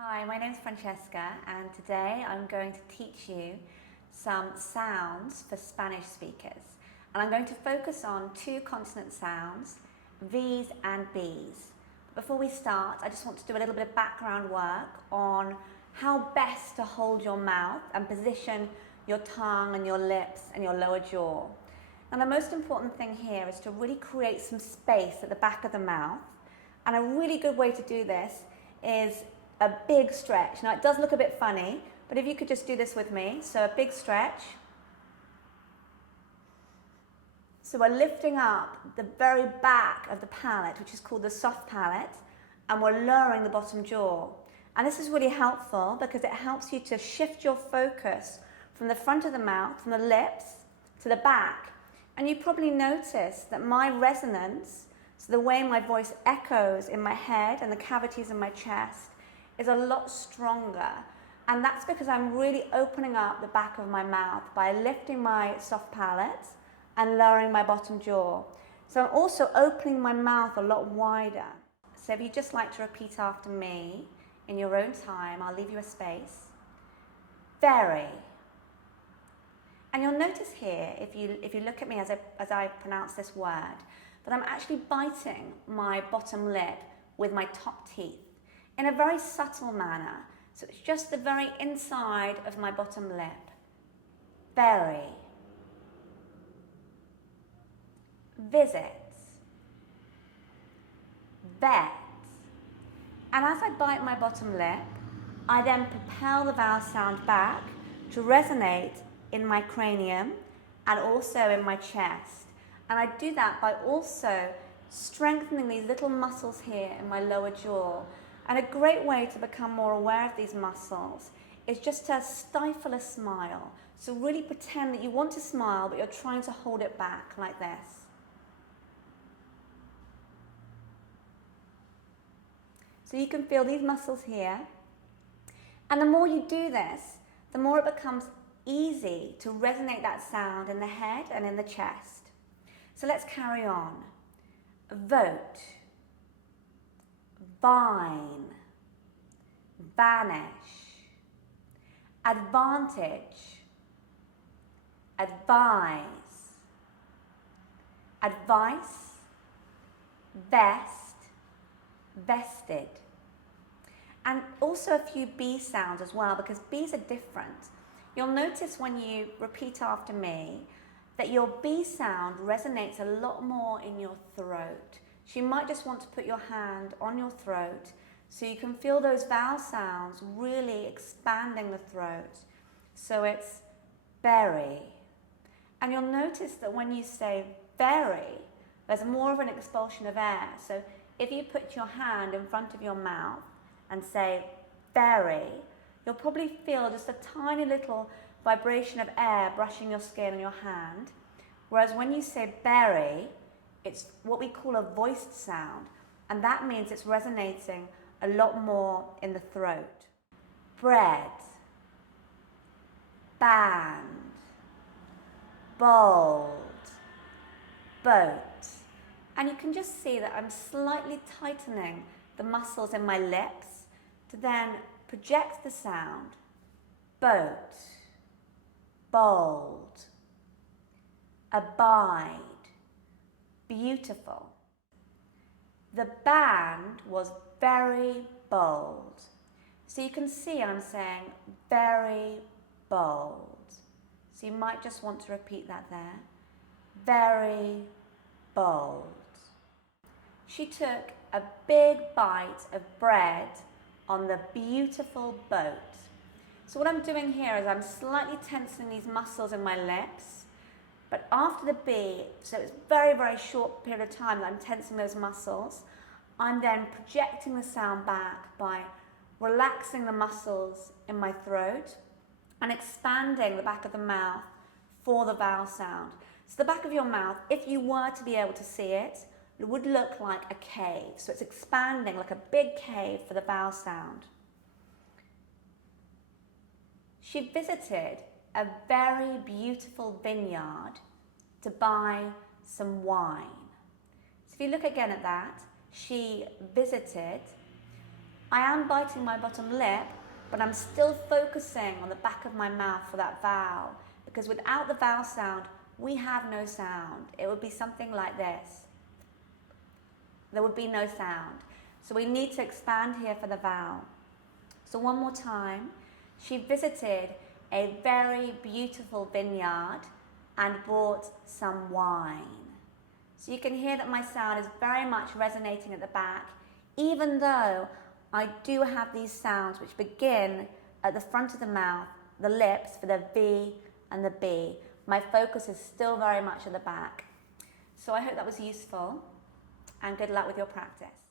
Hi, my name is Francesca and today I'm going to teach you some sounds for Spanish speakers. And I'm going to focus on two consonant sounds, V's and B's. Before we start, I just want to do a little bit of background work on how best to hold your mouth and position your tongue and your lips and your lower jaw. And the most important thing here is to really create some space at the back of the mouth. And a really good way to do this is a big stretch. Now it does look a bit funny, but if you could just do this with me. So a big stretch. So we're lifting up the very back of the palate, which is called the soft palate, and we're lowering the bottom jaw. And this is really helpful because it helps you to shift your focus from the front of the mouth, from the lips, to the back. And you probably notice that my resonance, so the way my voice echoes in my head and the cavities in my chest, is a lot stronger. And that's because I'm really opening up the back of my mouth by lifting my soft palate and lowering my bottom jaw. So I'm also opening my mouth a lot wider. So if you'd just like to repeat after me in your own time, I'll leave you a space. Very. And you'll notice here, if you look at me as I pronounce this word, that I'm actually biting my bottom lip with my top teeth in a very subtle manner. So it's just the very inside of my bottom lip. Very. Visit. Vet. And as I bite my bottom lip, I then propel the vowel sound back to resonate in my cranium and also in my chest. And I do that by also strengthening these little muscles here in my lower jaw. And a great way to become more aware of these muscles is just to stifle a smile. So really pretend that you want to smile, but you're trying to hold it back like this. So you can feel these muscles here. And the more you do this, the more it becomes easy to resonate that sound in the head and in the chest. So let's carry on. Vote. Vine, vanish, advantage, advise, advice, vest, vested. And also a few B sounds as well, because B's are different. You'll notice when you repeat after me that your B sound resonates a lot more in your throat. So you might just want to put your hand on your throat so you can feel those vowel sounds really expanding the throat. So it's berry. And you'll notice that when you say very, there's more of an expulsion of air. So if you put your hand in front of your mouth and say berry, you'll probably feel just a tiny little vibration of air brushing your skin and your hand. Whereas when you say berry, it's what we call a voiced sound, and that means it's resonating a lot more in the throat. Bread, band, bold, boat. And you can just see that I'm slightly tightening the muscles in my lips to then project the sound. Boat, bold, abide, beautiful. The band was very bold. So you can see I'm saying very bold. So you might just want to repeat that there. Very bold. She took a big bite of bread on the beautiful boat. So what I'm doing here is I'm slightly tensing these muscles in my lips. But after the B, so it's very, very short period of time that I'm tensing those muscles, I'm then projecting the sound back by relaxing the muscles in my throat and expanding the back of the mouth for the vowel sound. So the back of your mouth, if you were to be able to see it, it would look like a cave. So it's expanding like a big cave for the vowel sound. She visited a very beautiful vineyard to buy some wine. So if you look again at that, she visited I am biting my bottom lip, but I'm still focusing on the back of my mouth for that vowel, because without the vowel sound, we have no sound. It would be something like this. There would be no sound. So we need to expand here for the vowel. So one more time. She visited a very beautiful vineyard and bought some wine. So you can hear that my sound is very much resonating at the back, even though I do have these sounds which begin at the front of the mouth, the lips for the V and the B. My focus is still very much at the back. So I hope that was useful, and good luck with your practice.